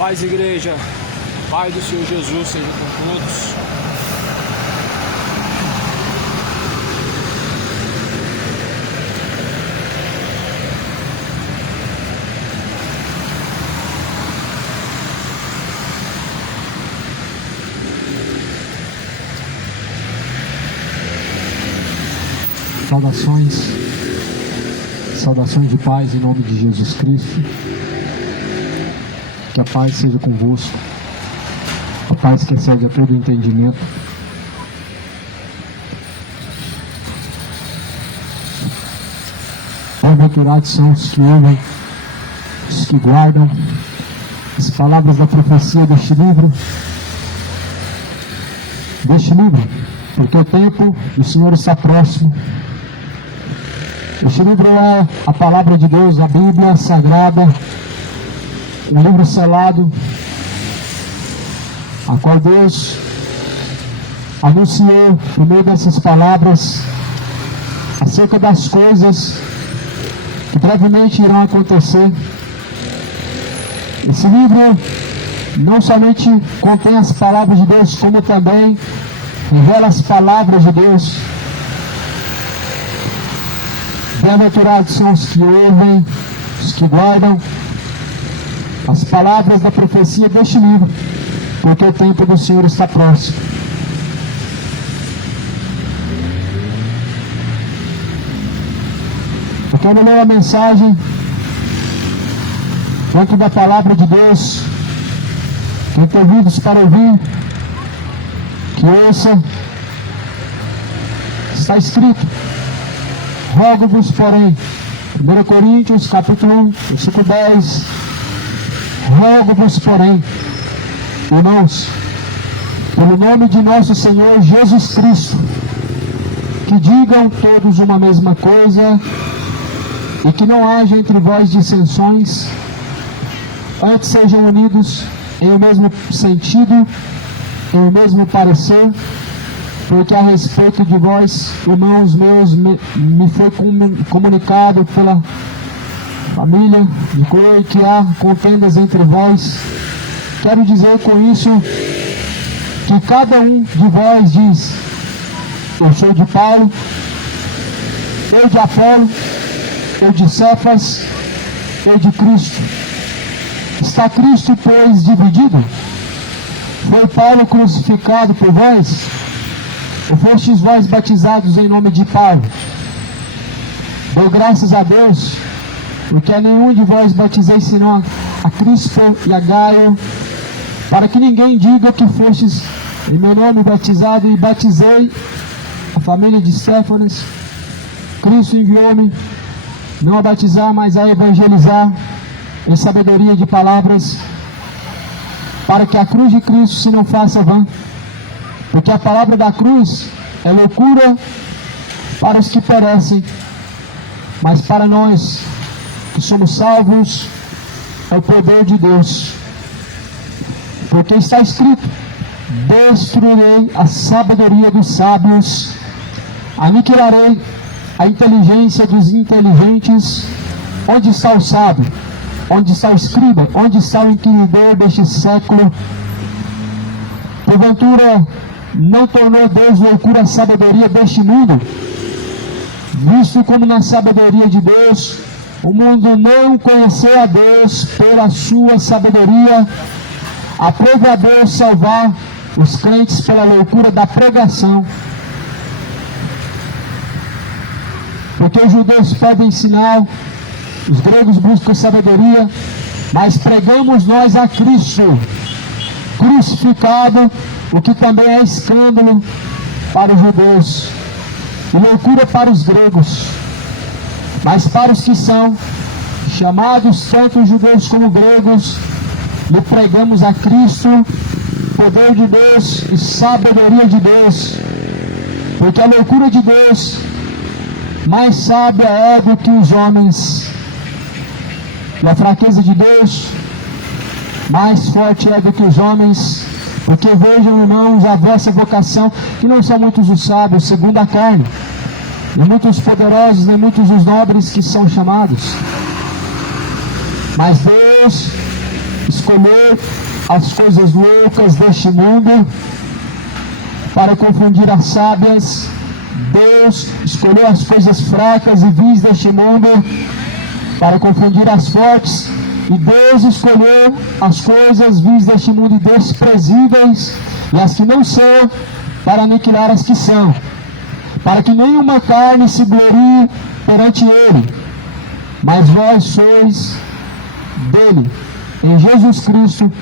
Paz, igreja, Pai do Senhor Jesus seja com todos. Saudações de paz em nome de Jesus Cristo. Que a paz seja convosco, a paz que excede a todo entendimento. Bem-aventurados são os que ouvem, os que guardam as palavras da profecia deste livro, porque o tempo do Senhor está próximo. Este livro é a palavra de Deus, a Bíblia Sagrada, um livro selado, a qual Deus anunciou por meio dessas palavras acerca das coisas que brevemente irão acontecer. Esse livro não somente contém as palavras de Deus, como também revela as palavras de Deus. Bem-aventurados são os que ouvem, os que guardam as palavras da profecia deste livro, porque o tempo do Senhor está próximo. Eu quero ler a mensagem dentro da palavra de Deus. Quem tem ouvidos para ouvir, que ouça. Está escrito: rogo-vos, porém, 1 Coríntios, capítulo 1, versículo 10, rogo-vos, porém, irmãos, pelo nome de nosso Senhor Jesus Cristo, que digam todos uma mesma coisa, e que não haja entre vós dissensões, antes sejam unidos em o mesmo sentido, em o mesmo parecer, porque a respeito de vós, irmãos meus, me foi comunicado pela família de Chloe que há contendas entre vós. Quero dizer com isso que cada um de vós diz: eu sou de Paulo, eu de Apolo, eu de Cefas, eu de Cristo. Está Cristo, pois, dividido? Foi Paulo crucificado por vós? Ou fostes vós batizados em nome de Paulo? Dou graças a Deus, porque a nenhum de vós batizei senão a Crispo e a Gaio, para que ninguém diga que fostes em meu nome batizado, e batizei a família de Estéfanas. Cristo enviou-me não a batizar, mas a evangelizar em sabedoria de palavras, para que a cruz de Cristo se não faça vã. Porque a palavra da cruz é loucura para os que perecem, mas para nós que somos salvos é o poder de Deus. Porque está escrito: destruirei a sabedoria dos sábios, aniquilarei a inteligência dos inteligentes. Onde está o sábio? Onde está o escriba? Onde está o inquiridor deste século? Porventura não tornou Deus loucura a sabedoria deste mundo? Visto como na sabedoria de Deus o mundo não conheceu a Deus, pela sua sabedoria aprove a Deus salvar os crentes pela loucura da pregação. Porque os judeus pedem sinal, os gregos buscam sabedoria, mas pregamos nós a Cristo crucificado, o que também é escândalo para os judeus e loucura para os gregos. Mas para os que são chamados, tanto judeus como gregos, lhe pregamos a Cristo, poder de Deus e sabedoria de Deus, porque a loucura de Deus mais sábia é do que os homens, e a fraqueza de Deus mais forte é do que os homens. Porque vejam, irmãos, a vossa vocação, que não são muitos os sábios segundo a carne, e muitos poderosos, nem muitos os nobres que são chamados. Mas Deus escolheu as coisas loucas deste mundo para confundir as sábias. Deus escolheu as coisas fracas e vis deste mundo para confundir as fortes. E Deus escolheu as coisas vis deste mundo e desprezíveis e as que não são, para aniquilar as que são, para que nenhuma carne se glorie perante Ele. Mas vós sois dele, em Jesus Cristo,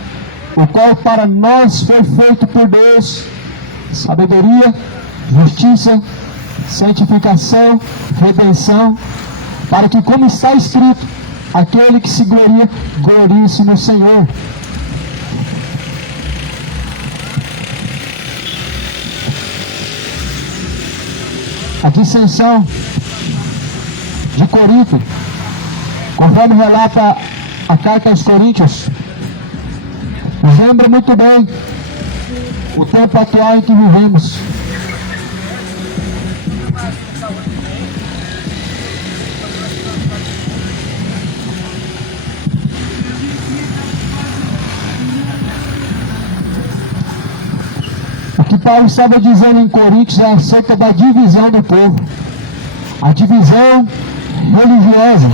o qual para nós foi feito por Deus sabedoria, justiça, santificação, redenção, para que, como está escrito, aquele que se gloria, glorie-se no Senhor. A dissensão de Corinto, conforme relata a carta aos Coríntios, nos lembra muito bem o tempo atual em que vivemos. O que Paulo estava dizendo em Coríntios é acerca da divisão do povo, a divisão religiosa,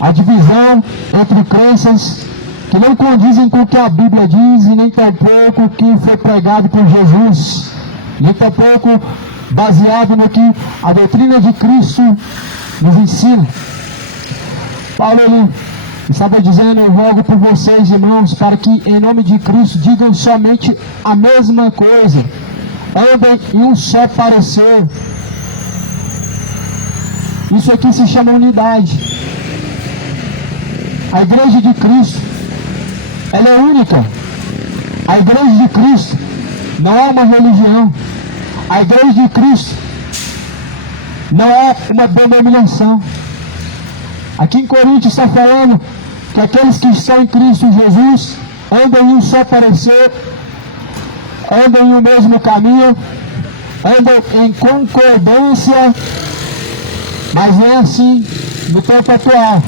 a divisão entre crenças que não condizem com o que a Bíblia diz e nem tampouco o que foi pregado por Jesus, nem tampouco baseado no que a doutrina de Cristo nos ensina. Paulo ele estava dizendo: eu rogo por vocês, irmãos, para que em nome de Cristo digam somente a mesma coisa, andem em um só parecer. Isso aqui se chama unidade. A igreja de Cristo, ela é única. A igreja de Cristo não é uma religião. A igreja de Cristo não é uma denominação. Aqui em Coríntios está falando que aqueles que estão em Cristo Jesus andam em um só parecer, andam em um mesmo caminho, andam em concordância, mas não é assim no tempo atual.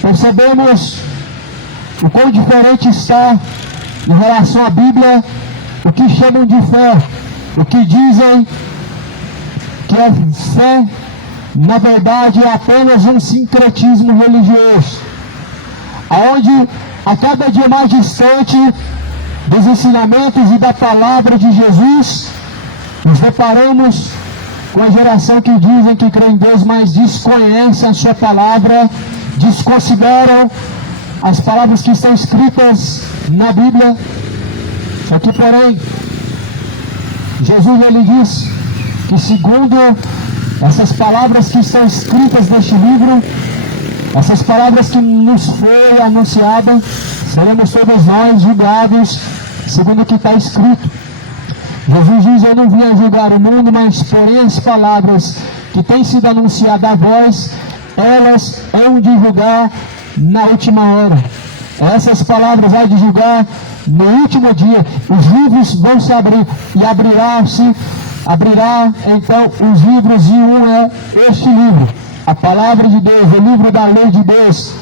Percebemos o quão diferente está em relação à Bíblia o que chamam de fé, o que dizem que a fé, na verdade, é apenas um sincretismo religioso, aonde a cada dia mais distante dos ensinamentos e da palavra de Jesus, nos deparamos com a geração que dizem que crê em Deus, mas desconhecem a sua palavra, desconsideram as palavras que estão escritas na Bíblia. Só que, porém, Jesus ele diz que, segundo essas palavras que estão escritas neste livro, essas palavras que nos foi anunciada, seremos todos nós julgados segundo o que está escrito. Jesus diz: eu não vim a julgar o mundo, mas porém as palavras que têm sido anunciadas a vós, elas hão de julgar na última hora. Essas palavras hão de julgar no último dia. Os livros vão se abrir e abrirá então os livros, e um é este livro, a palavra de Deus, o livro da lei de Deus.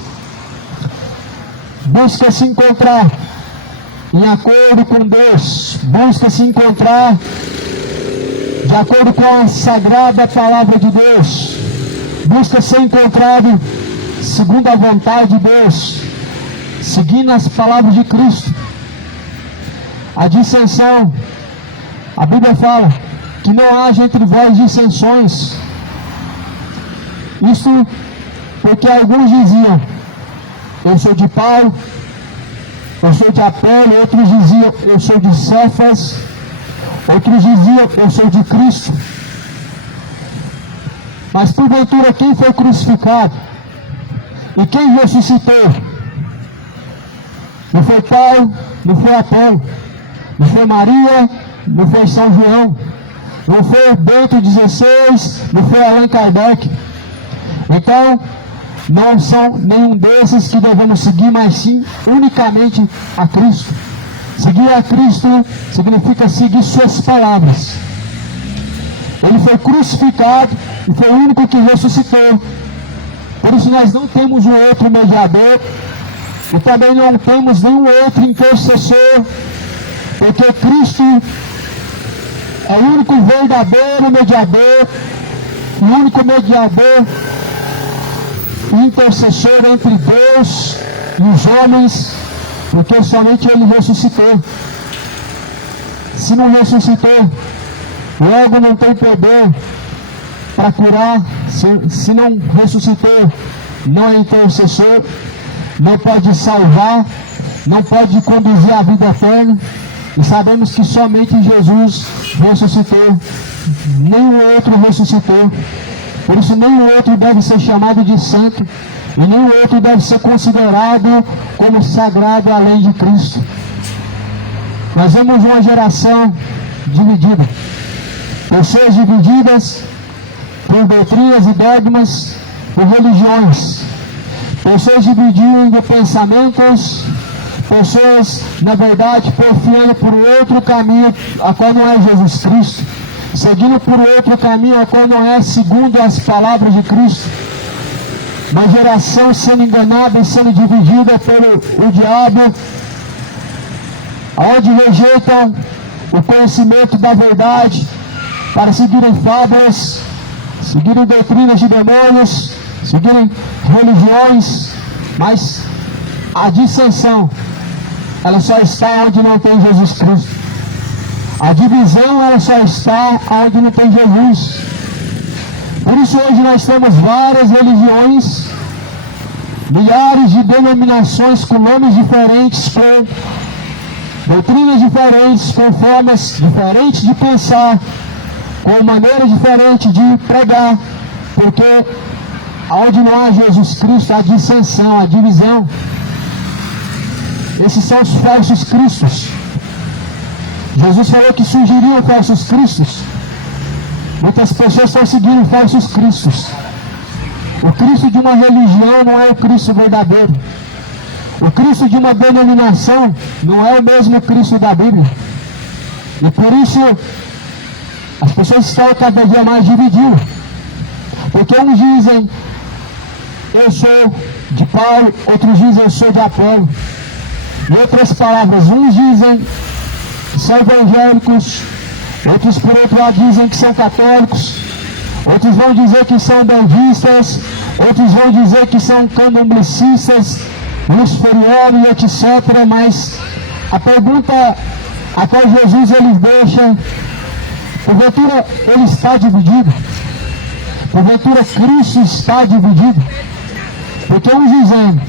Busca se encontrar em acordo com Deus, busca se encontrar de acordo com a sagrada palavra de Deus, busca ser encontrado segundo a vontade de Deus, seguindo as palavras de Cristo. A dissensão, a Bíblia fala que não haja entre vós dissensões. Isso porque alguns diziam: eu sou de Paulo, eu sou de Apolo. Outros diziam: eu sou de Cefas. Outros diziam: eu sou de Cristo. Mas porventura quem foi crucificado e quem ressuscitou? Não foi Paulo, não foi Apolo, não foi Maria, não foi São João, não foi o Bento XVI, não foi Allan Kardec. Então, não são nenhum desses que devemos seguir, mas sim unicamente a Cristo. Seguir a Cristo significa seguir suas palavras. Ele foi crucificado e foi o único que ressuscitou. Por isso nós não temos um outro mediador e também não temos nenhum outro intercessor, porque Cristo é o único verdadeiro mediador, o único mediador e intercessor entre Deus e os homens, porque somente Ele ressuscitou. Se não ressuscitou, logo não tem poder para curar. Se não ressuscitou, não é intercessor, não pode salvar, não pode conduzir a vida eterna. E sabemos que somente Jesus ressuscitou, nenhum outro ressuscitou. Por isso nenhum outro deve ser chamado de santo, e nenhum outro deve ser considerado como sagrado além de Cristo. Nós vemos uma geração dividida, pessoas divididas por doutrinas e dogmas, por religiões, pessoas dividindo pensamentos, pessoas, na verdade, porfiando por outro caminho, a qual não é Jesus Cristo, seguindo por outro caminho, a qual não é segundo as palavras de Cristo. Uma geração sendo enganada e sendo dividida pelo diabo, onde rejeitam o conhecimento da verdade para seguirem fábulas, seguirem doutrinas de demônios, seguirem religiões, mas a dissensão, ela só está onde não tem Jesus Cristo. A divisão, ela só está onde não tem Jesus. Por isso hoje nós temos várias religiões, milhares de denominações com nomes diferentes, com doutrinas diferentes, com formas diferentes de pensar, com maneira diferente de pregar, porque onde não há Jesus Cristo, há dissensão, há divisão. Esses são os falsos cristos. Jesus falou que surgiriam falsos cristos. Muitas pessoas estão seguindo falsos cristos. O Cristo de uma religião não é o Cristo verdadeiro. O Cristo de uma denominação não é o mesmo Cristo da Bíblia. E por isso as pessoas estão cada dia mais divididas. Porque uns dizem, eu sou de Paulo, outros dizem, eu sou de Apolo. Em outras palavras, uns dizem que são evangélicos, outros por outro lado dizem que são católicos, outros vão dizer que são bandistas, outros vão dizer que são candomblicistas, luciferianos, etc. Mas a pergunta a qual Jesus ele deixa, porventura ele está dividido? Porventura Cristo está dividido? Porque uns dizem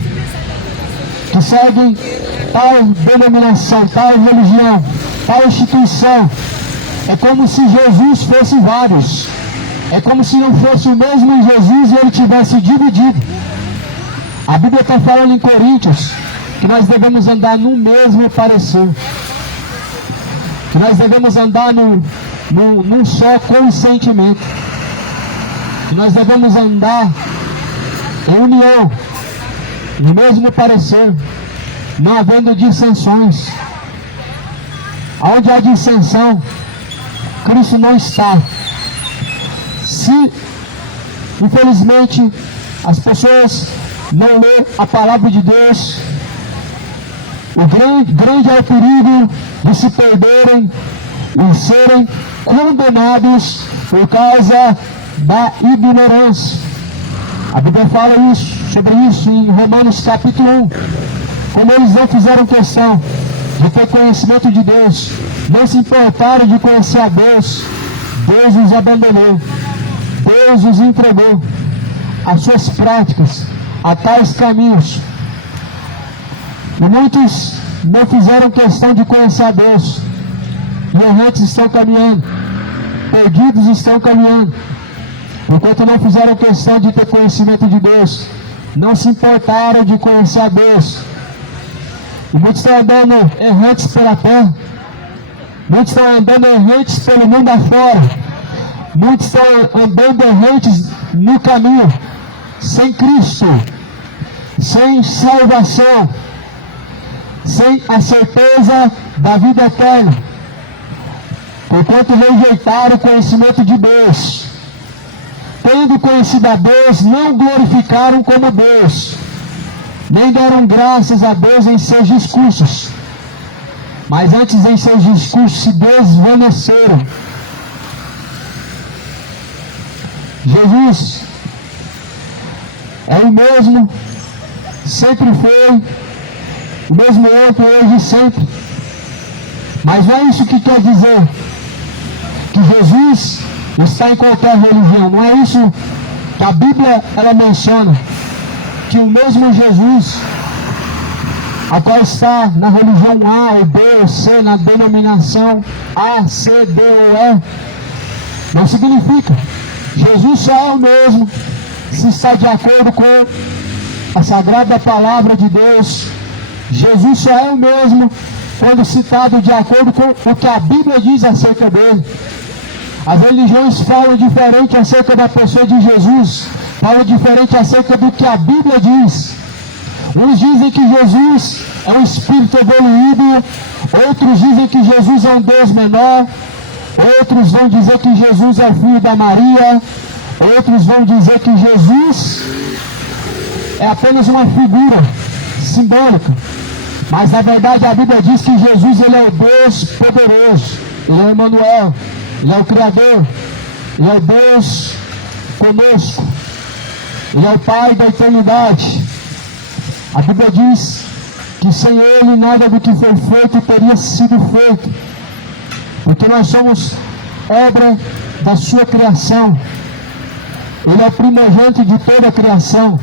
que seguem tal denominação, tal religião, tal instituição, é como se Jesus fosse vários. É como se não fosse o mesmo Jesus e ele tivesse dividido. A Bíblia está falando em Coríntios que nós devemos andar no mesmo parecer. Que nós devemos andar num só consentimento. Que nós devemos andar em união, no mesmo parecer, não havendo dissensões. Onde há dissensão, Cristo não está. Se, infelizmente, as pessoas não lêem a palavra de Deus, o grande é o perigo de se perderem e serem condenados por causa da ignorância. A Bíblia fala sobre isso em Romanos capítulo 1. Como eles não fizeram questão de ter conhecimento de Deus, não se importaram de conhecer a Deus, Deus os abandonou, Deus os entregou às suas práticas, a tais caminhos. E muitos não fizeram questão de conhecer a Deus, e errantes estão caminhando, perdidos estão caminhando, enquanto não fizeram questão de ter conhecimento de Deus, não se importaram de conhecer a Deus. E muitos estão andando errantes pela terra, muitos estão andando errantes pelo mundo afora, muitos estão andando errantes no caminho, sem Cristo, sem salvação, sem a certeza da vida eterna, porquanto rejeitaram o conhecimento de Deus. Tendo conhecido a Deus, não glorificaram como Deus, nem deram graças a Deus em seus discursos, mas antes em seus discursos se desvaneceram. Jesus é o mesmo, sempre foi, o mesmo ontem, hoje e sempre. Mas não é isso que quer dizer que Jesus está em qualquer religião. Não é isso que a Bíblia ela menciona, que o mesmo Jesus, a qual está na religião A, ou B, ou C, na denominação A, C, D ou E, não significa. Jesus só é o mesmo se está de acordo com a sagrada palavra de Deus. Jesus só é o mesmo quando citado de acordo com o que a Bíblia diz acerca dele. As religiões falam diferente acerca da pessoa de Jesus, falam diferente acerca do que a Bíblia diz. Uns dizem que Jesus é um espírito evoluído, outros dizem que Jesus é um Deus menor, outros vão dizer que Jesus é filho da Maria, outros vão dizer que Jesus é apenas uma figura simbólica. Mas na verdade a Bíblia diz que Jesus ele é o Deus poderoso, ele é o Emmanuel, ele é o Criador, ele é o Deus conosco, ele é o Pai da eternidade. A Bíblia diz que sem ele nada do que foi feito teria sido feito, porque nós somos obra da sua criação. Ele é o primogênito de toda a criação.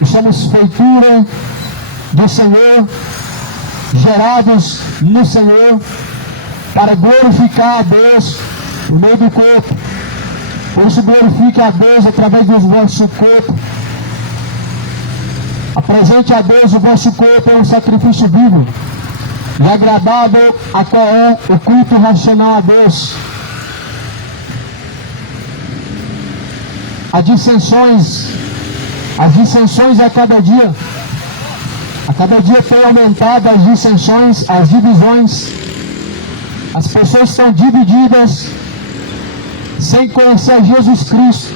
E somos feitura do Senhor, gerados no Senhor, para glorificar a Deus no meio do corpo. Por isso glorifique a Deus através do vosso corpo. Apresente a Deus o vosso corpo, é um sacrifício vivo e agradável, a qual é o culto racional a Deus. As dissensões a cada dia tem aumentado as dissensões, as divisões. As pessoas estão divididas sem conhecer Jesus Cristo,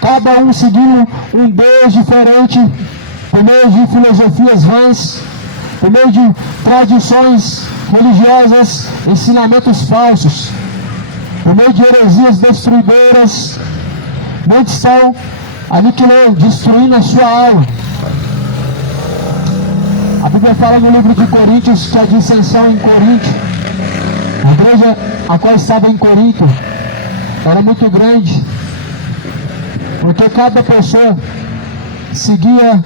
cada um seguindo um Deus diferente, por meio de filosofias vãs, por meio de tradições religiosas, ensinamentos falsos, por meio de heresias destruidoras. Muitos estão aniquilando, destruindo a sua alma. A Bíblia fala no livro de Coríntios que a dissensão em Corinto, a igreja a qual estava em Corinto, era muito grande, porque cada pessoa seguia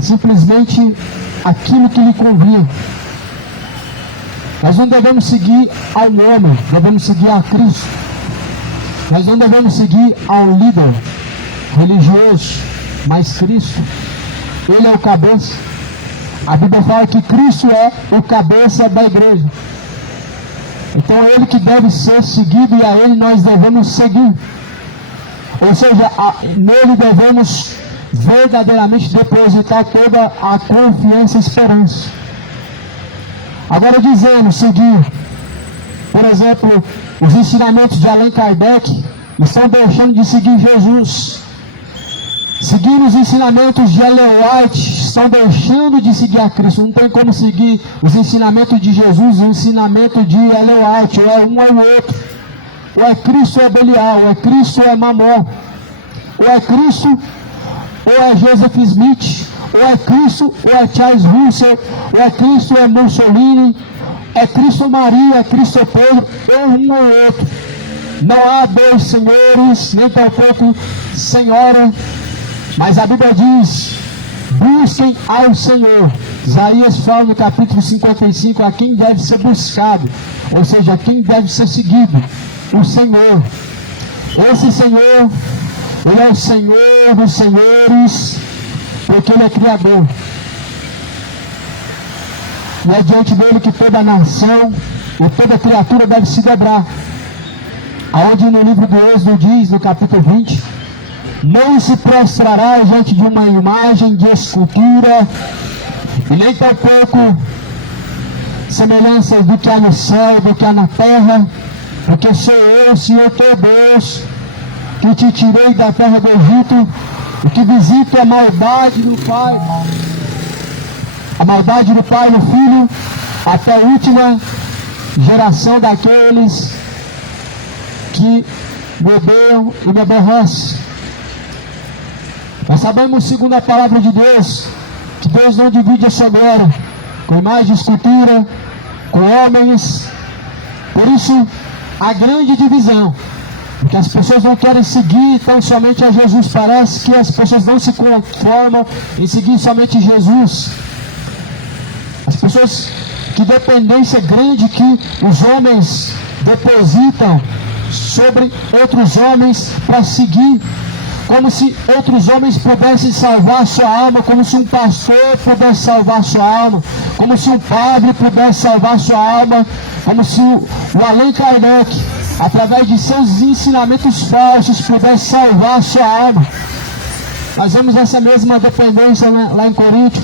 simplesmente aquilo que lhe convinha. Nós não devemos seguir ao homem, devemos seguir a Cristo. Nós não devemos seguir ao líder religioso, mas Cristo, ele é o cabeça. A Bíblia fala que Cristo é o cabeça da igreja. Então é ele que deve ser seguido e a ele nós devemos seguir. Ou seja, nele devemos verdadeiramente depositar toda a confiança e esperança. Agora dizendo, seguir, por exemplo, os ensinamentos de Allan Kardec, estão deixando de seguir Jesus. Seguindo os ensinamentos de Ellen White, estão deixando de seguir a Cristo. Não tem como seguir os ensinamentos de Jesus e o ensinamento de Ellen White, ou é um ou é outro. Ou é Cristo ou é Belial, ou é Cristo ou é Mamon, ou é Cristo ou é Joseph Smith, ou é Cristo ou é Charles Russell, ou é Cristo ou é Mussolini, é Cristo Maria, é Cristo Pedro, ou um ou outro. Não há dois senhores, nem tampouco senhora, mas a Bíblia diz, busquem ao Senhor. Isaías fala no capítulo 55, a quem deve ser buscado, ou seja, a quem deve ser seguido, o Senhor. Esse Senhor, ele é o Senhor dos senhores, porque ele é Criador. E é diante dele que toda nação e toda criatura deve se dobrar. Aonde no livro do Êxodo diz, no capítulo 20, não se prostrará diante de uma imagem de escultura, e nem tampouco semelhanças do que há no céu, do que há na terra, porque sou eu, Senhor teu Deus, que te tirei da terra do Egito, o que visita a maldade do Pai, no Filho, até a última geração daqueles que me odeiam e me aborrecem. Nós sabemos, segundo a palavra de Deus, que Deus não divide a sua glória com imagem de escultura, com homens. Por isso, a grande divisão, porque as pessoas não querem seguir tão somente a Jesus. Parece que as pessoas não se conformam em seguir somente Jesus. As pessoas, que dependência grande que os homens depositam sobre outros homens para seguir, como se outros homens pudessem salvar sua alma, como se um pastor pudesse salvar sua alma, como se um padre pudesse salvar sua alma, como se o Allan Kardec, através de seus ensinamentos falsos, pudesse salvar sua alma. Nós vemos essa mesma dependência lá em Corinto,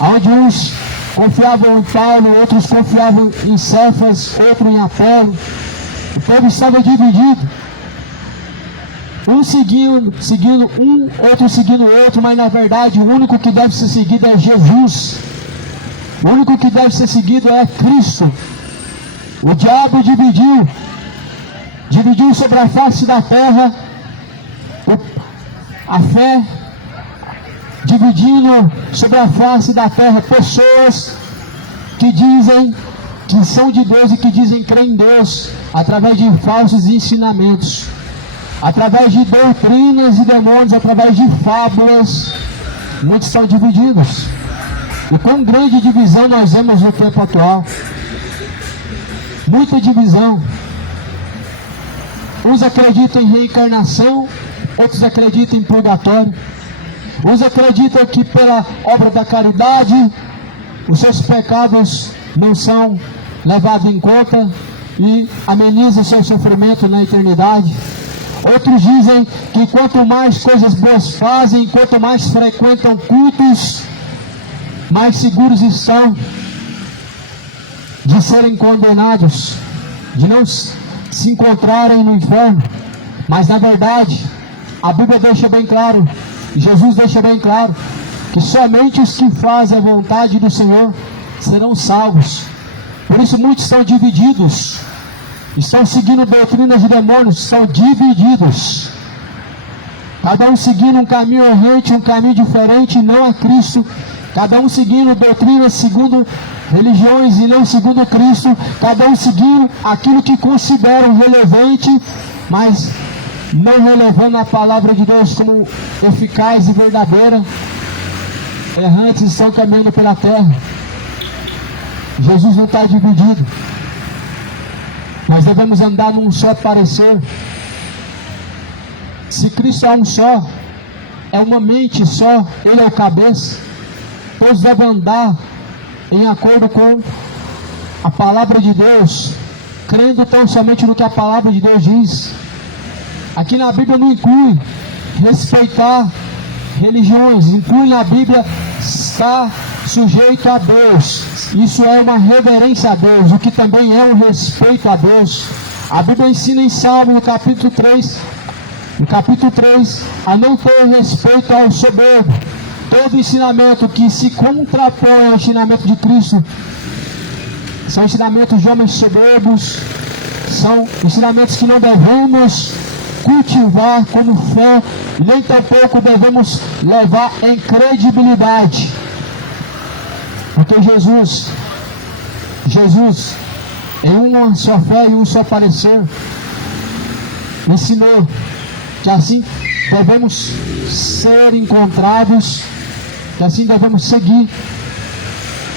onde uns confiavam em Paulo, outros confiavam em Cefas, outros em Apolo. O povo estava dividido, um seguindo um, outro seguindo o outro, mas na verdade o único que deve ser seguido é Jesus. O único que deve ser seguido é Cristo. O diabo dividiu sobre a face da terra a fé, dividindo sobre a face da terra pessoas que dizem que são de Deus e que dizem crer em Deus, através de falsos ensinamentos, através de doutrinas e demônios, através de fábulas. Muitos estão divididos. E com grande divisão nós vemos no tempo atual. Muita divisão. Uns acreditam em reencarnação, outros acreditam em purgatório. Uns acreditam que pela obra da caridade os seus pecados não são levados em conta e amenizam seu sofrimento na eternidade. Outros dizem que quanto mais coisas boas fazem, quanto mais frequentam cultos, mais seguros estão de serem condenados, de não se encontrarem no inferno. Mas na verdade, a Bíblia deixa bem claro, Jesus deixa bem claro, que somente os que fazem a vontade do Senhor serão salvos. Por isso muitos estão divididos, estão seguindo doutrinas de demônios, estão divididos, cada um seguindo um caminho errante, um caminho diferente, não a Cristo, cada um seguindo doutrinas segundo religiões e não segundo Cristo, cada um seguindo aquilo que consideram relevante, mas não relevando a palavra de Deus como eficaz e verdadeira. Errantes estão caminhando pela terra. Jesus não está dividido. Nós devemos andar num só parecer. Se Cristo é um só, é uma mente só, Ele é o cabeça, todos devem andar em acordo com a palavra de Deus, crendo tão somente no que a palavra de Deus diz. Aqui na Bíblia não inclui respeitar religiões, inclui na Bíblia estar sujeito a Deus. Isso é uma reverência a Deus, o que também é um respeito a Deus. A Bíblia ensina em Salmo, no capítulo 3, a não ter respeito ao soberbo. Todo ensinamento que se contrapõe ao ensinamento de Cristo são ensinamentos de homens soberbos, são ensinamentos que não devemos cultivar como fé, nem tampouco devemos levar em credibilidade. Porque Jesus, em uma só fé e um só parecer, ensinou que assim devemos ser encontrados, que assim devemos seguir.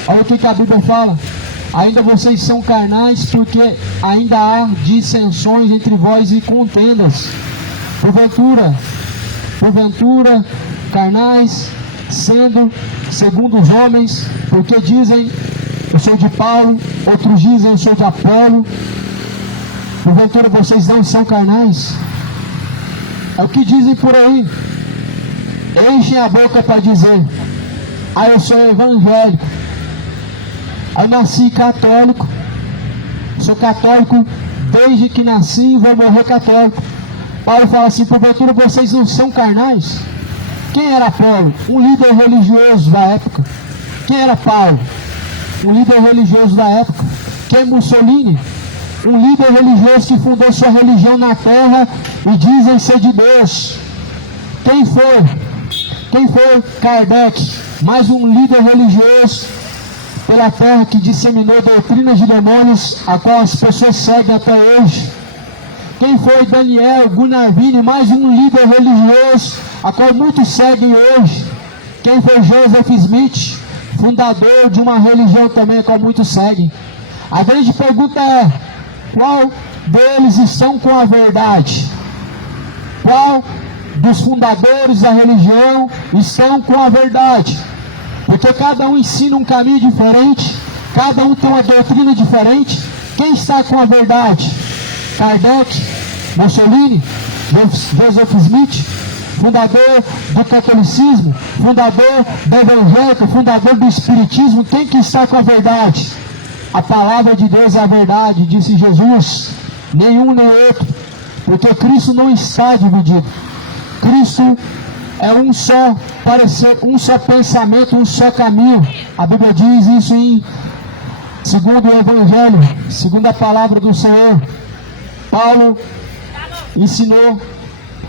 Olha o que a Bíblia fala: ainda vocês são carnais, porque ainda há dissensões entre vós e contendas. Porventura, carnais, sendo segundo os homens, porque dizem eu sou de Paulo, outros dizem eu sou de Apolo. Porventura vocês não são carnais? É o que dizem por aí. Enchem a boca para dizer: ah, eu sou evangélico, eu nasci católico, sou católico desde que nasci e vou morrer católico. Paulo fala assim: porventura vocês não são carnais? Quem era Apolo? Um líder religioso da época. Quem era Paulo? Um líder religioso da época. Quem é Mussolini? Um líder religioso que fundou sua religião na terra e dizem ser de Deus. Quem foi? Quem foi Kardec? Mais um líder religioso pela terra que disseminou doutrinas de demônios, a qual as pessoas seguem até hoje. Quem foi Daniel Gunarvini? Mais um líder religioso, a qual muitos seguem hoje. Quem foi Joseph Smith? Fundador de uma religião também, a qual muitos seguem. A grande pergunta é: qual deles estão com a verdade? Qual dos fundadores da religião estão com a verdade? Porque cada um ensina um caminho diferente, cada um tem uma doutrina diferente. Quem está com a verdade? Kardec, Mussolini, Joseph Smith, fundador do catolicismo, fundador da evangélica, fundador do espiritismo. Quem que está com a verdade? A palavra de Deus é a verdade, disse Jesus. Nenhum nem outro, porque Cristo não está dividido. Cristo é um só parecer, um só pensamento, um só caminho. A Bíblia diz isso segundo o Evangelho, segundo a palavra do Senhor. Paulo ensinou,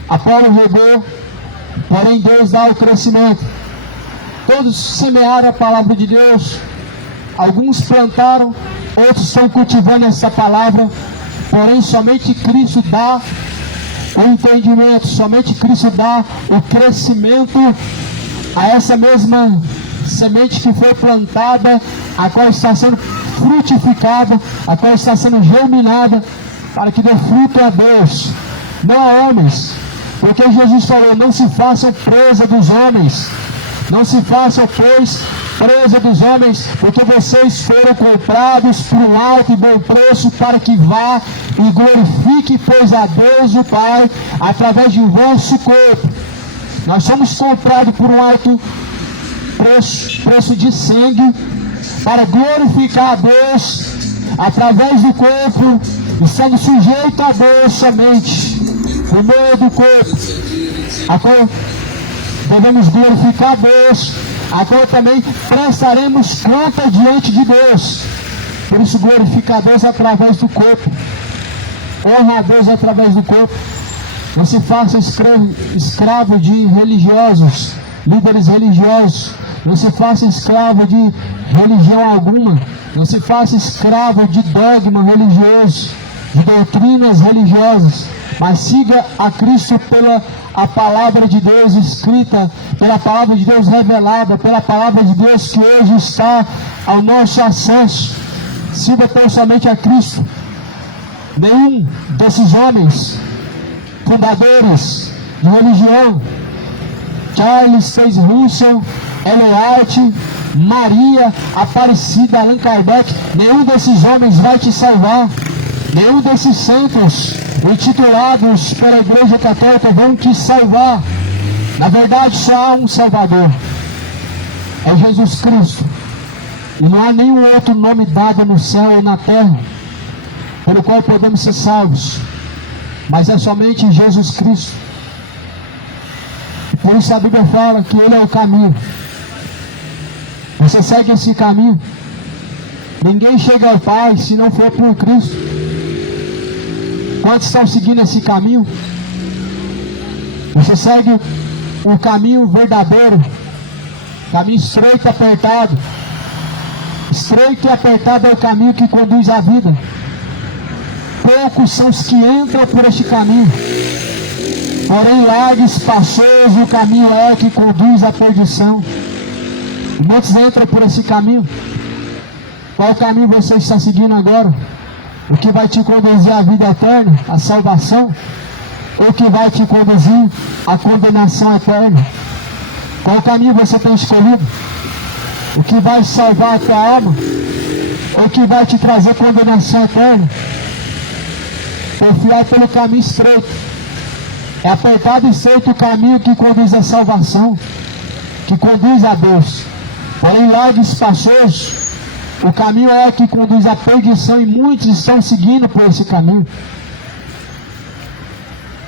Apolo regou, porém Deus dá o crescimento. Todos semearam a palavra de Deus, alguns plantaram, outros estão cultivando essa palavra, porém somente Cristo dá o entendimento, somente Cristo dá o crescimento a essa mesma semente que foi plantada, a qual está sendo frutificada, a qual está sendo germinada, para que dê fruto a Deus, não a homens, porque Jesus falou: não se façam presa dos homens, não se façam, pois, presa dos homens, porque vocês foram comprados por um alto e bom preço, para que vá e glorifique, pois, a Deus o Pai, através de vosso corpo. Nós somos comprados por um alto preço de sangue, para glorificar a Deus, através do corpo, e sendo sujeito a Deus somente, por meio do corpo, a qual devemos glorificar a Deus, a qual também prestaremos conta diante de Deus. Por isso, glorificar a Deus através do corpo, honra a Deus através do corpo. Não se faça escravo de religiosos, líderes religiosos. Não se faça escravo de religião alguma. Não se faça escravo de dogma religioso, de doutrinas religiosas. Mas siga a Cristo pela a palavra de Deus escrita, pela palavra de Deus revelada, pela palavra de Deus que hoje está ao nosso acesso. Siga tão somente a Cristo. Nenhum desses homens fundadores de religião, Charles Taze Russell, Ellen White, Maria Aparecida, Allan Kardec, nenhum desses homens vai te salvar. Nenhum desses santos intitulados pela Igreja Católica vão te salvar. Na verdade, só há um Salvador, é Jesus Cristo. E não há nenhum outro nome dado no céu ou na terra pelo qual podemos ser salvos, mas é somente Jesus Cristo. Por isso a Bíblia fala que Ele é o caminho. Você segue esse caminho. Ninguém chega ao Pai se não for por Cristo. Quantos estão seguindo esse caminho? Você segue o caminho verdadeiro, caminho estreito e apertado. Estreito e apertado é o caminho que conduz à vida. Poucos são os que entram por este caminho. Porém, largo e espaçoso o caminho é que conduz à perdição. E muitos entram por esse caminho. Qual caminho você está seguindo agora? O que vai te conduzir à vida eterna, à salvação? Ou o que vai te conduzir à condenação eterna? Qual caminho você tem escolhido? O que vai salvar a tua alma? Ou o que vai te trazer condenação eterna? Confiar pelo caminho estreito. É apertado e estreito o caminho que conduz à salvação, que conduz a Deus. Porém, largo e espaçoso o caminho é que conduz à perdição, e muitos estão seguindo por esse caminho.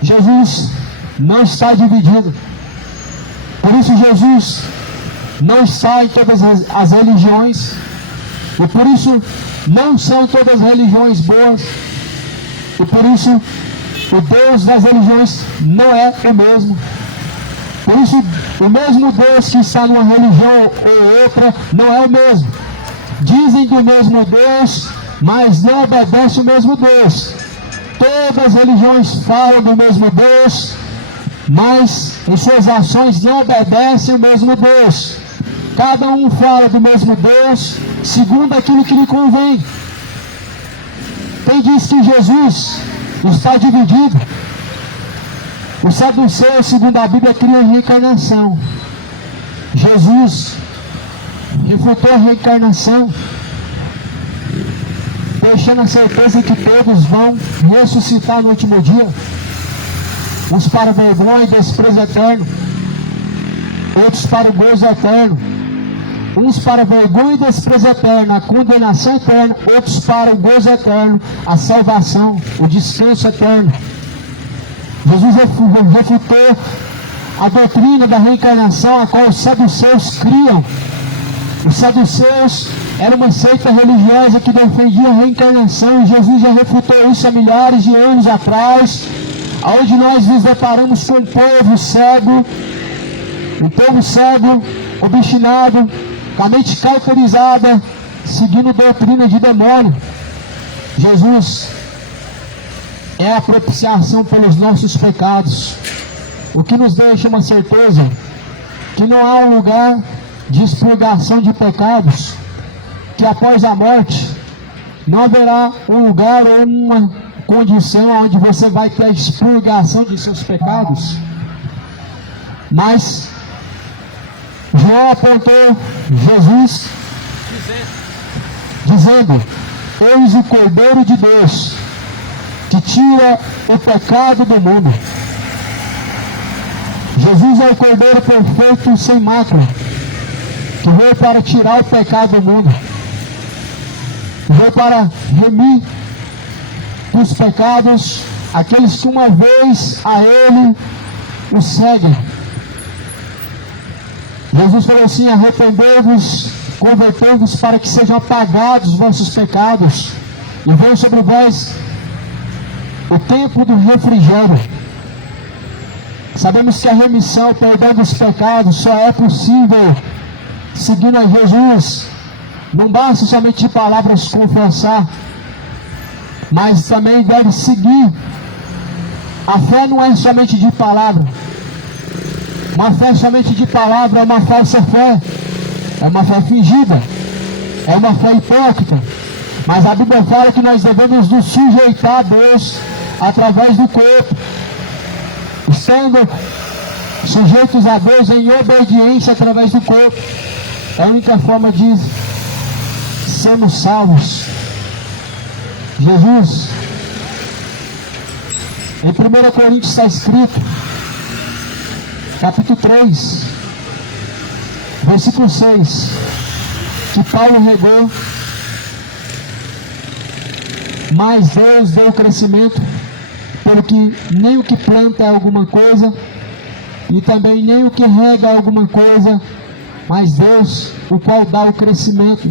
Jesus não está dividido. Por isso Jesus não está em todas as religiões, e por isso não são todas as religiões boas, e por isso o Deus das religiões não é o mesmo. Por isso o mesmo Deus que está numa religião ou outra não é o mesmo. Dizem do mesmo Deus, mas não obedecem o mesmo Deus. Todas as religiões falam do mesmo Deus, mas em suas ações não obedecem o mesmo Deus. Cada um fala do mesmo Deus, segundo aquilo que lhe convém. Quem diz que Jesus está dividido? Os saduceus, segundo a Bíblia, criam a reencarnação. Jesus refutou a reencarnação, deixando a certeza que todos vão ressuscitar no último dia, uns para vergonha e desprezo eterno, outros para o gozo eterno, uns para vergonha e desprezo eterno, a condenação eterna, outros para o gozo eterno, a salvação, o descanso eterno. Jesus refutou a doutrina da reencarnação, a qual os saduceus criam. Os saduceus eram uma seita religiosa que defendia a reencarnação, e Jesus já refutou isso há milhares de anos atrás, onde nós nos deparamos com um povo cego, obstinado, com a mente cauterizada, seguindo doutrina de demônio. Jesus é a propiciação pelos nossos pecados, o que nos deixa uma certeza que não há um lugar de expurgação de pecados, que após a morte não haverá um lugar ou uma condição onde você vai ter a expurgação de seus pecados. Mas João apontou Jesus dizendo: eis o Cordeiro de Deus que tira o pecado do mundo. Jesus é o Cordeiro perfeito sem mácula, que veio para tirar o pecado do mundo, veio para remir dos pecados aqueles que uma vez a Ele o seguem. Jesus falou assim: arrependei-vos, convertei-vos para que sejam apagados os vossos pecados, e venha sobre vós o tempo do refrigério. Sabemos que a remissão, o perdão dos pecados só é possível seguindo a Jesus. Não basta somente de palavras confessar, mas também deve seguir. A fé não é somente de palavra. Uma fé somente de palavra é uma falsa fé, é uma fé fingida, é uma fé hipócrita. Mas a Bíblia fala que nós devemos nos sujeitar a Deus através do corpo, estando sujeitos a Deus em obediência através do corpo. É a única forma de sermos salvos. Jesus, em 1 Coríntios está escrito, capítulo 3, versículo 6, que Paulo regou, mas Deus deu o crescimento, pelo que nem o que planta é alguma coisa, e também nem o que rega é alguma coisa, mas Deus, o qual dá o crescimento.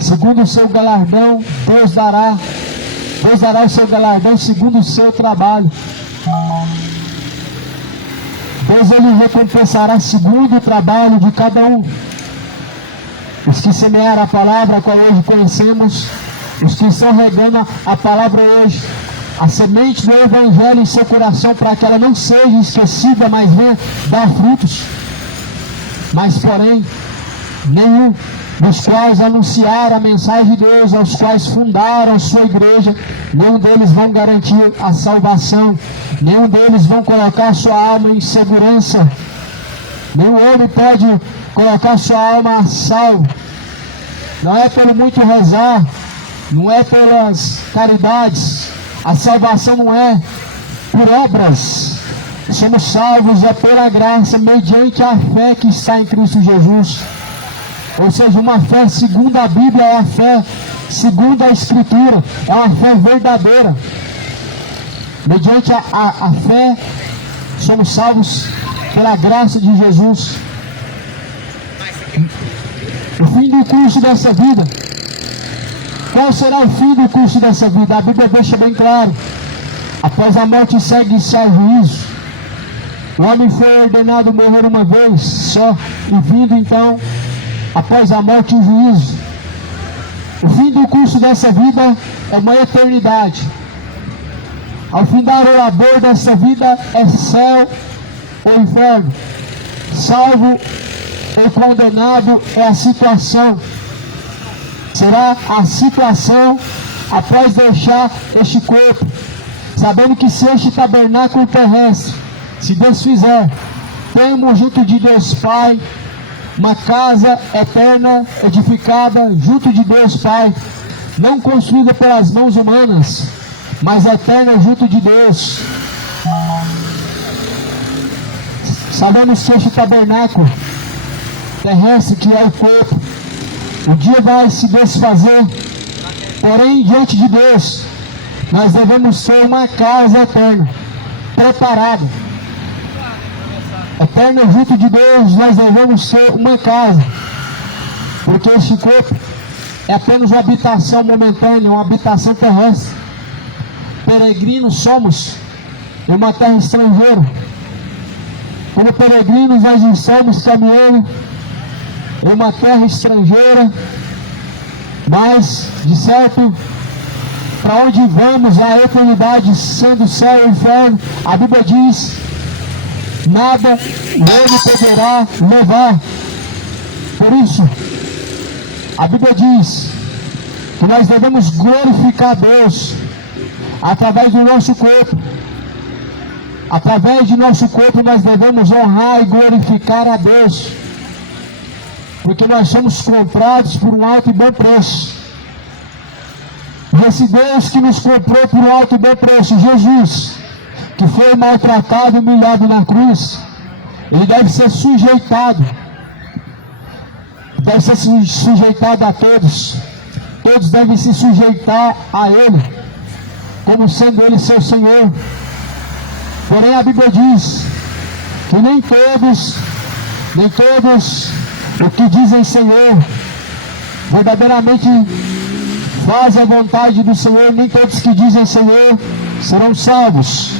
Segundo o seu galardão, Deus dará o seu galardão segundo o seu trabalho. Deus ele recompensará segundo o trabalho de cada um. Os que semearam a palavra, a qual hoje conhecemos, os que estão regando a palavra hoje, a semente do Evangelho em seu coração, para que ela não seja esquecida, mas venha dar frutos. Mas porém, nenhum dos quais anunciaram a mensagem de Deus, aos quais fundaram a sua igreja, nenhum deles vão garantir a salvação, nenhum deles vão colocar sua alma em segurança. Nenhum homem pode colocar sua alma a salvo. Não é pelo muito rezar, não é pelas caridades, a salvação não é por obras. Somos salvos é pela graça, mediante a fé que está em Cristo Jesus. Ou seja, uma fé segundo a Bíblia é a fé segundo a Escritura, é uma fé verdadeira. Mediante a fé, somos salvos pela graça de Jesus. O fim do curso dessa vida. Qual será o fim do curso dessa vida? A Bíblia deixa bem claro. Após a morte segue-se ao juízo. O homem foi ordenado morrer uma vez só, e vindo então, após a morte, o juízo. O fim do curso dessa vida é uma eternidade. Ao findar o labor dessa vida é céu ou inferno. Salvo ou condenado é a situação. Será a situação após deixar este corpo, sabendo que se este tabernáculo terrestre se desfizer, temos junto de Deus Pai uma casa eterna edificada junto de Deus Pai, não construída pelas mãos humanas, mas eterna junto de Deus. Sabemos que este tabernáculo terrestre, que é o corpo, o dia vai se desfazer, porém diante de Deus nós devemos ter uma casa eterna, preparada. Eterna junto de Deus, nós devemos ter uma casa, porque este corpo é apenas uma habitação momentânea, uma habitação terrestre. Peregrinos somos em uma terra estrangeira. Como peregrinos nós estamos caminhando em uma terra estrangeira, mas de certo, para onde vamos a eternidade, sendo céu e inferno, a Bíblia diz: nada ele poderá levar. Por isso, a Bíblia diz que nós devemos glorificar a Deus através do nosso corpo. Através de nosso corpo nós devemos honrar e glorificar a Deus, porque nós somos comprados por um alto e bom preço. E esse Deus que nos comprou por um alto e bom preço, Jesus, que foi maltratado e humilhado na cruz, ele deve ser sujeitado. Deve ser sujeitado a todos. Todos devem se sujeitar a ele, como sendo ele seu Senhor. Porém a Bíblia diz que nem todos o que dizem Senhor verdadeiramente fazem a vontade do Senhor. Nem todos que dizem Senhor serão salvos.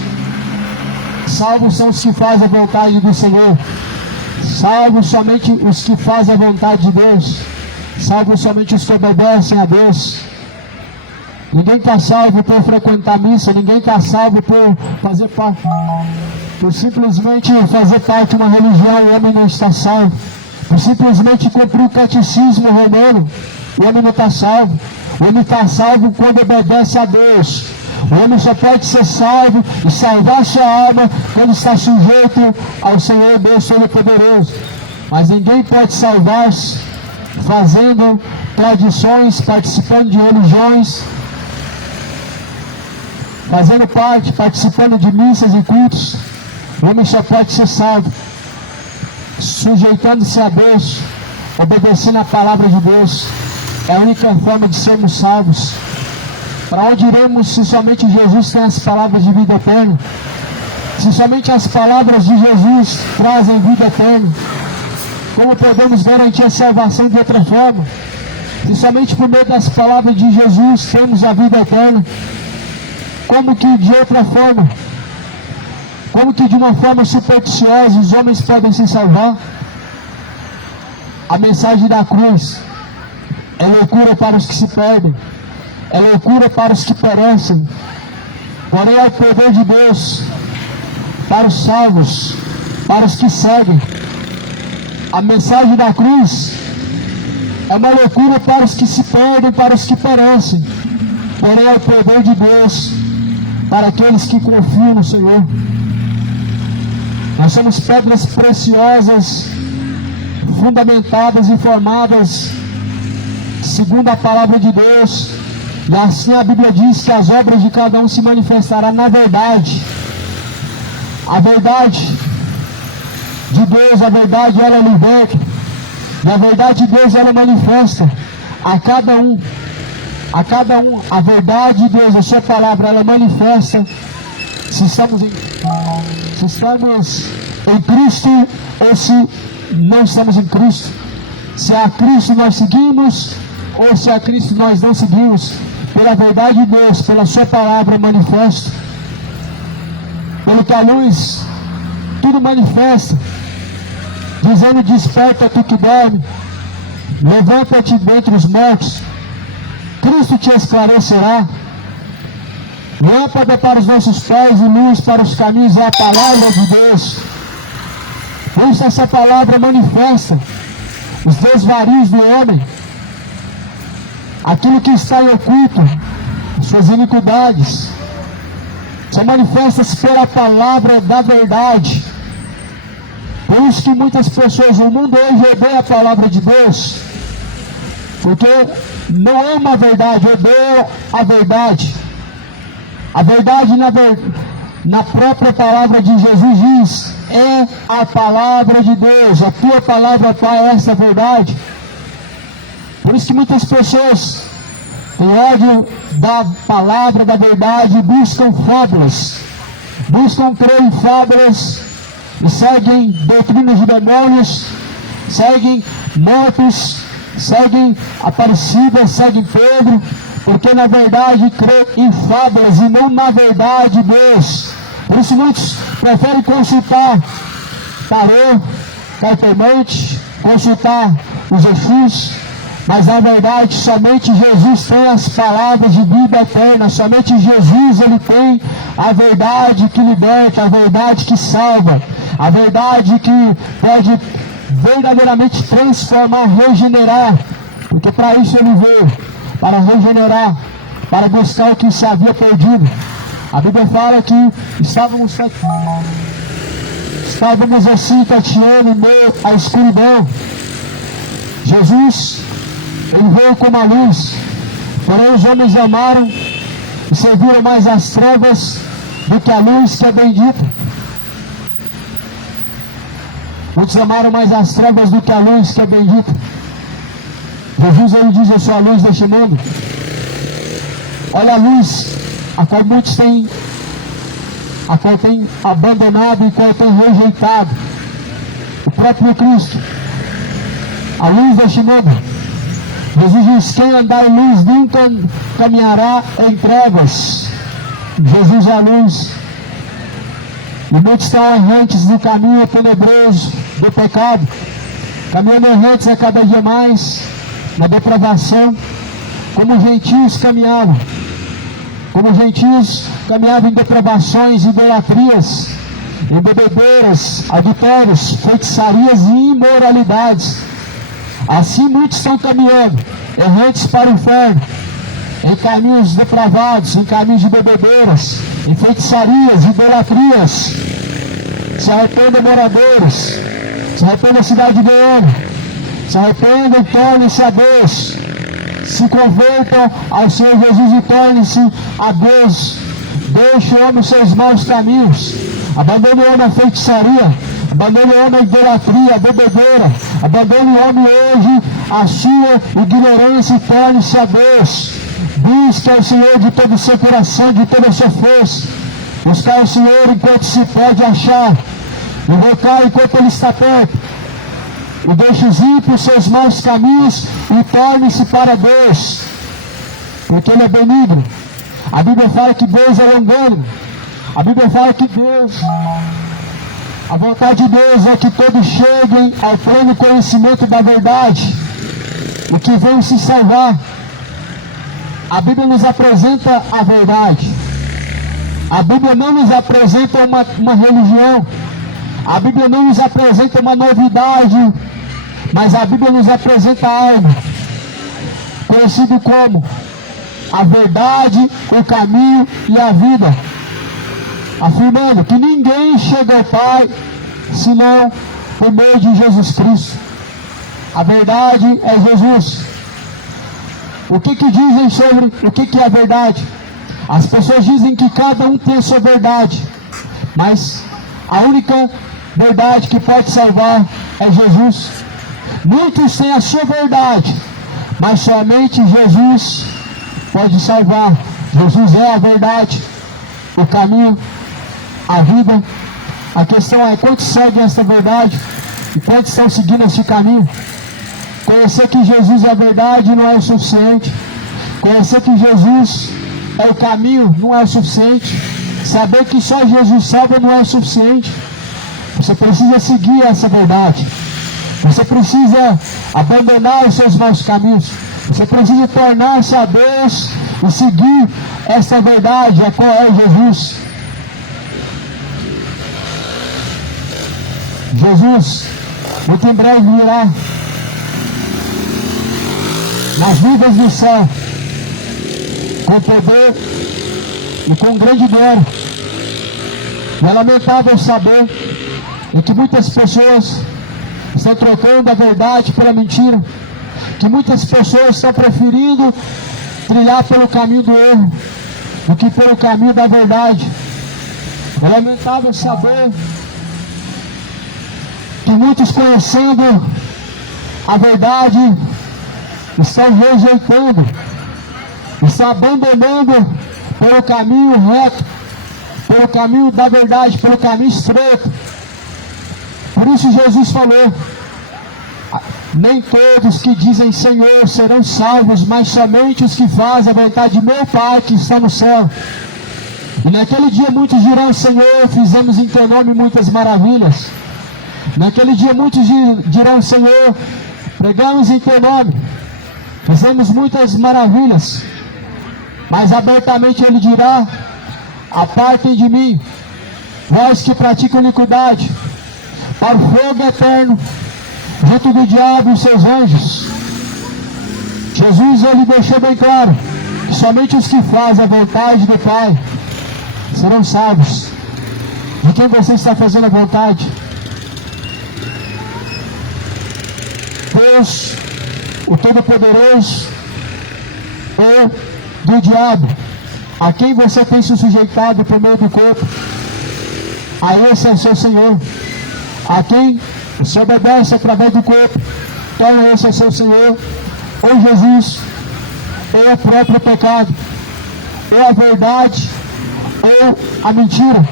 Salvos são os que fazem a vontade do Senhor. Salvos somente os que fazem a vontade de Deus. Salvos somente os que obedecem a Deus. Ninguém está salvo por frequentar missa. Ninguém está salvo por fazer parte, por simplesmente fazer parte de uma religião. O homem não está salvo. Por simplesmente cumprir o catecismo romano, o homem não está salvo. O homem está salvo quando obedece a Deus. O homem só pode ser salvo e salvar sua alma quando está sujeito ao Senhor Deus Todo-Poderoso. Mas ninguém pode salvar-se fazendo tradições, participando de religiões, fazendo parte, participando de missas e cultos. O homem só pode ser salvo sujeitando-se a Deus, obedecendo a palavra de Deus. É a única forma de sermos salvos. Para onde iremos se somente Jesus tem as palavras de vida eterna? Se somente as palavras de Jesus trazem vida eterna, como podemos garantir a salvação de outra forma? Se somente por meio das palavras de Jesus temos a vida eterna, como que de outra forma? Como que de uma forma supersticiosa os homens podem se salvar? A mensagem da cruz é loucura para os que se perdem, é loucura para os que perecem, porém é o poder de Deus para os salvos, para os que seguem. A mensagem da cruz é uma loucura para os que se perdem, para os que perecem, porém é o poder de Deus para aqueles que confiam no Senhor. Nós somos pedras preciosas, fundamentadas e formadas segundo a palavra de Deus. E assim a Bíblia diz que as obras de cada um se manifestarão na verdade. A verdade de Deus, a verdade ela liberta. E a verdade de Deus ela manifesta a cada um. A cada um, a verdade de Deus, a sua palavra, ela manifesta se estamos em Cristo ou se não estamos em Cristo. Se a Cristo nós seguimos ou se a Cristo nós não seguimos. Pela verdade de Deus, pela sua palavra manifesta. Pelo que a luz tudo manifesta, dizendo: desperta tu que dorme, levanta-te dentre os mortos, Cristo te esclarecerá. Lâmpada para os nossos pés e luz para os caminhos é a palavra de Deus. Por isso essa palavra manifesta os desvarios do homem, aquilo que está em oculto, suas iniquidades, só manifesta-se pela palavra da verdade. Por isso que muitas pessoas no mundo hoje odeiam a palavra de Deus, porque não ama a verdade, odeia a verdade. A verdade na própria palavra de Jesus diz: é a palavra de Deus, a tua palavra, Pai, é essa verdade. Por isso que muitas pessoas têm ódio da palavra da verdade, buscam fábulas, buscam crer em fábulas e seguem doutrinas de demônios, seguem mortos, seguem Aparecida, seguem Pedro, porque na verdade crê em fábulas e não na verdade de Deus. Por isso muitos preferem consultar tarô, cartomante, consultar os Exus, mas na verdade somente Jesus tem as palavras de vida eterna, somente Jesus ele tem a verdade que liberta, a verdade que salva, a verdade que pode verdadeiramente transformar, regenerar, porque para isso ele veio, para regenerar, para buscar o que se havia perdido. A Bíblia fala que estávamos assim tateando em meio à escuridão. Jesus, ele veio como a luz, porém os homens amaram e serviram mais as trevas do que a luz que é bendita. Muitos amaram mais as trevas do que a luz que é bendita. Jesus ele diz: eu sou a luz deste mundo. Olha a luz a qual muitos têm abandonado e qual têm rejeitado. O próprio Cristo, a luz deste mundo. Jesus diz: quem andar em luz nunca caminhará em trevas. Jesus é a luz. E muitos estão errantes no caminho tenebroso do pecado, caminhando errantes a cada dia mais na depravação, como gentios caminhavam. Como gentios caminhavam em depravações, idolatrias, em bebedeiras, adultérios, feitiçarias e imoralidades. Assim muitos estão caminhando, errantes para o inferno, em caminhos depravados, em caminhos de bebedeiras, em feitiçarias, idolatrias. Se arrependam, moradores, se arrependam, cidade de Goiânia, se arrependam e tornem-se a Deus. Se convertam ao Senhor Jesus e tornem-se a Deus. Deixe o homem os seus maus caminhos. Abandone o homem a feitiçaria. Abandone o homem a idolatria, a bebedeira. Abandone o homem hoje a sua ignorância e torne-se a Deus. Busque ao Senhor de todo o seu coração, de toda a sua força. Buscar o Senhor enquanto se pode achar. Invocar enquanto Ele está perto. E deixe os ímpios seus maus caminhos e torne-se para Deus, porque Ele é benigno. A Bíblia fala que Deus é longânimo. A Bíblia fala que Deus, a vontade de Deus é que todos cheguem ao pleno conhecimento da verdade e que venham se salvar. A Bíblia nos apresenta a verdade. A Bíblia não nos apresenta uma religião. A Bíblia não nos apresenta uma novidade, mas a Bíblia nos apresenta algo conhecido como a verdade, o caminho e a vida, afirmando que ninguém chega ao Pai senão por meio de Jesus Cristo. A verdade é Jesus. O que dizem sobre o que é a verdade? As pessoas dizem que cada um tem a sua verdade, mas a única verdade que pode salvar é Jesus. Muitos têm a sua verdade, mas somente Jesus pode salvar. Jesus é a verdade, o caminho, a vida. A questão é quantos seguem essa verdade e quantos estão seguindo este caminho. Conhecer que Jesus é a verdade não é o suficiente. Conhecer que Jesus é o caminho não é o suficiente. Saber que só Jesus salva não é o suficiente. Você precisa seguir essa verdade. Você precisa abandonar os seus maus caminhos. Você precisa tornar-se a Deus e seguir essa verdade, a qual é Jesus. Jesus, muito em breve virá nas nuvens do céu, com poder e com grande glória. E é lamentável saber que muitas pessoas estão trocando a verdade pela mentira, que muitas pessoas estão preferindo trilhar pelo caminho do erro do que pelo caminho da verdade. É lamentável saber que muitos, conhecendo a verdade, estão rejeitando, estão abandonando pelo caminho reto, pelo caminho da verdade, pelo caminho estreito. Por isso Jesus falou: nem todos que dizem Senhor serão salvos, mas somente os que fazem a vontade de meu Pai que está no céu. E naquele dia muitos dirão: Senhor, fizemos em teu nome muitas maravilhas. Naquele dia muitos dirão: Senhor, pregamos em teu nome, fizemos muitas maravilhas. Mas abertamente ele dirá: apartem de mim, vós que praticam iniquidade, para o fogo eterno, junto do diabo e seus anjos. Jesus, ele deixou bem claro que somente os que fazem a vontade do Pai serão salvos. De quem você está fazendo a vontade? Deus, o Todo-Poderoso, ou do diabo? A quem você tem se sujeitado por meio do corpo? A esse é o seu Senhor. A quem você obedece através do corpo? Então esse é o seu Senhor. Ou Jesus, ou o próprio pecado, ou a verdade, ou a mentira,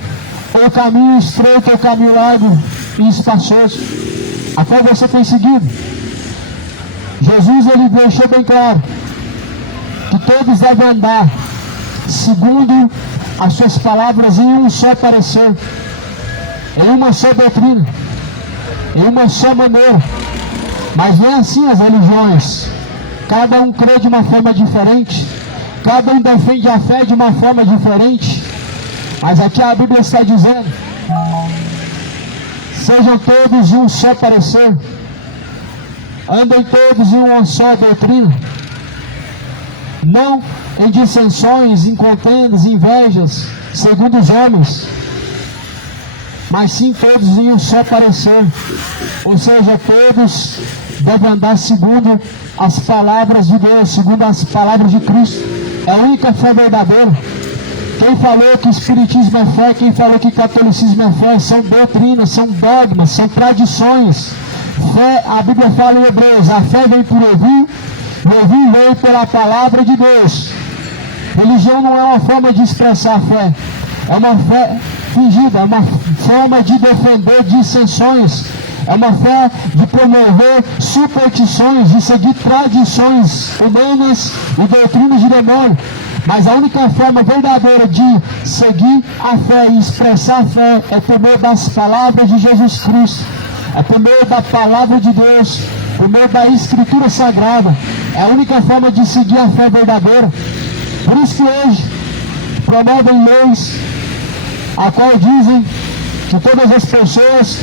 ou o caminho estreito, ou o caminho largo e espaçoso. A qual você tem seguido? Jesus, ele deixou bem claro que todos devem andar segundo as suas palavras em um só parecer, em uma só doutrina, em uma só maneira. Mas não é assim as religiões. Cada um crê de uma forma diferente, cada um defende a fé de uma forma diferente. Mas aqui a Bíblia está dizendo: sejam todos de um só parecer, andem todos em uma só doutrina, não em dissensões, em contendas, invejas, segundo os homens, mas sim todos em um só parecer. Ou seja, todos devem andar segundo as palavras de Deus, segundo as palavras de Cristo. É a única fé verdadeira. Quem falou que Espiritismo é fé, quem falou que Catolicismo é fé, são doutrinas, são dogmas, são tradições. Fé, a Bíblia fala em Hebreus: a fé vem por ouvir, e ouvir vem pela palavra de Deus. Religião não é uma forma de expressar a fé, é uma fé fingida, é uma forma de defender dissensões, é uma fé de promover superstições, de seguir tradições humanas e doutrinas de demônio. Mas a única forma verdadeira de seguir a fé e expressar a fé é por meio das palavras de Jesus Cristo, é por meio da palavra de Deus, por meio da Escritura Sagrada. É a única forma de seguir a fé verdadeira. Por isso que hoje promovem leis a qual dizem que todas as pessoas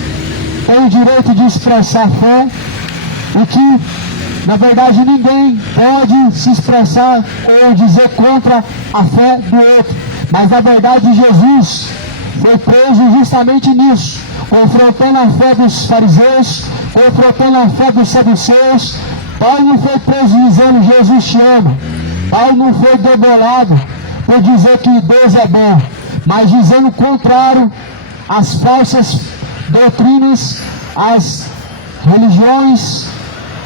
têm o direito de expressar a fé e que, na verdade, ninguém pode se expressar ou dizer contra a fé do outro. Mas, na verdade, Jesus foi preso justamente nisso, confrontando a fé dos fariseus, confrontando a fé dos saduceus. Paulo não foi preso dizendo Jesus te ama. Paulo não foi debelado por dizer que Deus é bom, mas dizendo o contrário às falsas doutrinas, às religiões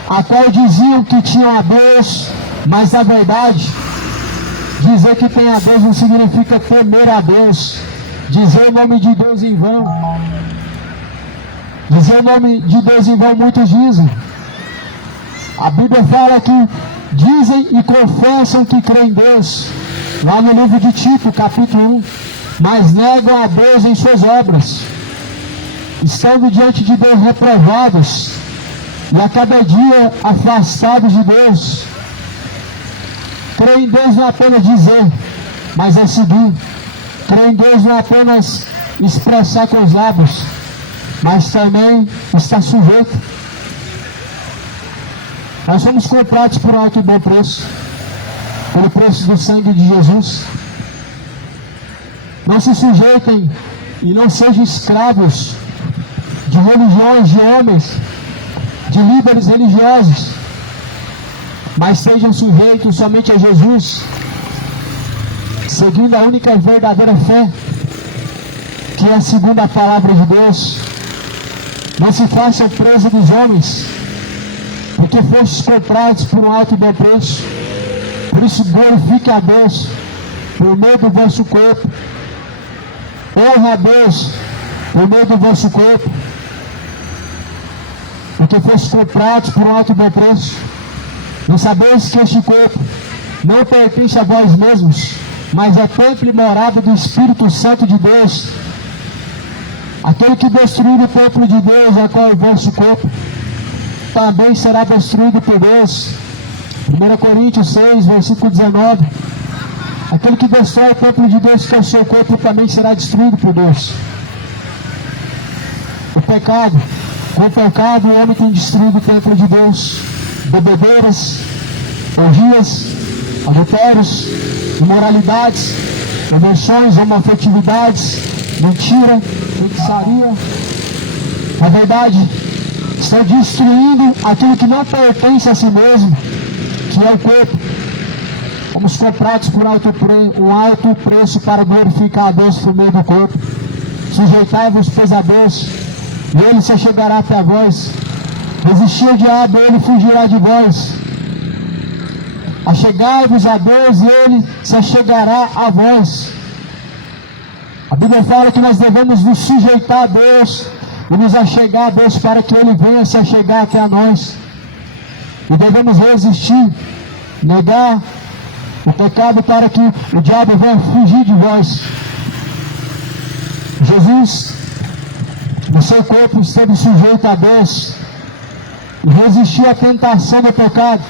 a qual diziam que tinham a Deus, mas na verdade dizer que tem a Deus não significa temer a Deus. dizer o nome de Deus em vão. Dizer o nome de Deus em vão, muitos dizem. A Bíblia fala que dizem e confessam que creem em Deus, lá no livro de Tito, capítulo 1, mas negam a Deus em suas obras, estando diante de Deus reprovados, e a cada dia afastados de Deus. Crer em Deus não é apenas dizer, mas é seguir. Crer em Deus não é apenas expressar com os lábios, mas também está sujeito. Nós somos comprados por um alto e bom preço, pelo preço do sangue de Jesus. Não se sujeitem e não sejam escravos de religiões, de homens, de líderes religiosos, mas sejam sujeitos somente a Jesus, seguindo a única e verdadeira fé, que é segundo a palavra de Deus. Não se façam presa dos homens, porque fostes comprados por um alto e bom preço. Por isso glorifique a Deus por meio do vosso corpo. Honra a Deus por meio do vosso corpo, porque fostes comprados por um alto e bom preço. Não sabeis que este corpo não pertence a vós mesmos, mas é templo e morada do Espírito Santo de Deus. Aquele que destruir o templo de Deus, a qual é o vosso corpo, também será destruído por Deus. 1 Coríntios 6, versículo 19. Aquele que destrói o templo de Deus, que é o seu corpo, também será destruído por Deus. O pecado, com o pecado o homem tem destruído o templo de Deus. Bebedeiras, orgias, adultérios, imoralidades, perversões, homoafetividades, mentira, feitiçaria. Na verdade, estão destruindo aquilo que não pertence a si mesmo, que é o corpo. Fomos comprados por um alto preço para glorificar a Deus por meio do corpo. Sujeitai-vos, pois, a Deus, e Ele se chegará até a vós. Resistir ao diabo, Ele fugirá de vós. Achegai-vos a Deus, e Ele se chegará a vós. A Bíblia fala que nós devemos nos sujeitar a Deus e nos achegar a Deus para que Ele venha se achegar até a nós. E devemos resistir, negar o pecado para que o diabo venha fugir de vós. Jesus, no seu corpo, esteve sujeito a Deus e resistiu à tentação do pecado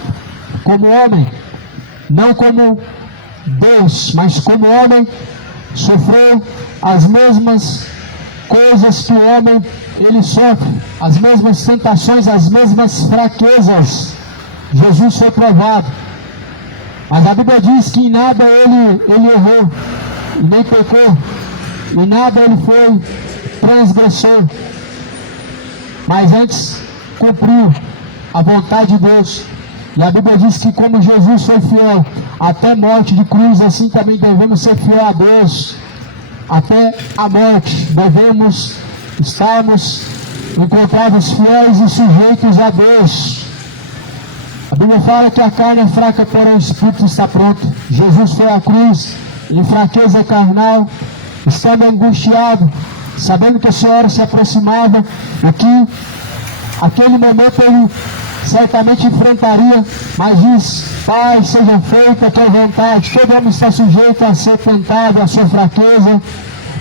como homem, não como Deus, mas como homem. Sofreu as mesmas coisas que o homem ele sofre, as mesmas tentações, as mesmas fraquezas. Jesus foi provado, mas a Bíblia diz que em nada ele errou, e nem pecou, em nada ele foi transgressor, mas antes cumpriu a vontade de Deus. E a Bíblia diz que como Jesus foi fiel até morte de cruz, assim também devemos ser fiel a Deus até a morte. Devemos estarmos encontrados fiéis e sujeitos a Deus. A Bíblia fala que a carne é fraca, porém o Espírito está pronto. Jesus foi à cruz em fraqueza carnal, estando angustiado, sabendo que a sua hora se aproximava, e que aquele momento ele certamente enfrentaria, mas diz: Pai, seja feita a tua vontade. Todo homem está sujeito a ser tentado, a sua fraqueza,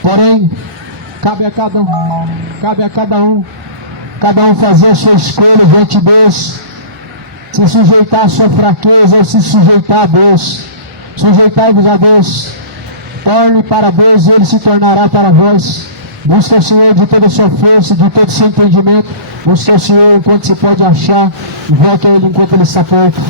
porém cabe a cada um fazer a sua escolha diante de Deus, se sujeitar à sua fraqueza ou se sujeitar a Deus. Sujeitai-vos a Deus, torne para Deus e Ele se tornará para vós. Busca o Senhor de toda a sua força, de todo o seu entendimento. Busca o Senhor enquanto você pode achar, e volta a Ele enquanto Ele está perto.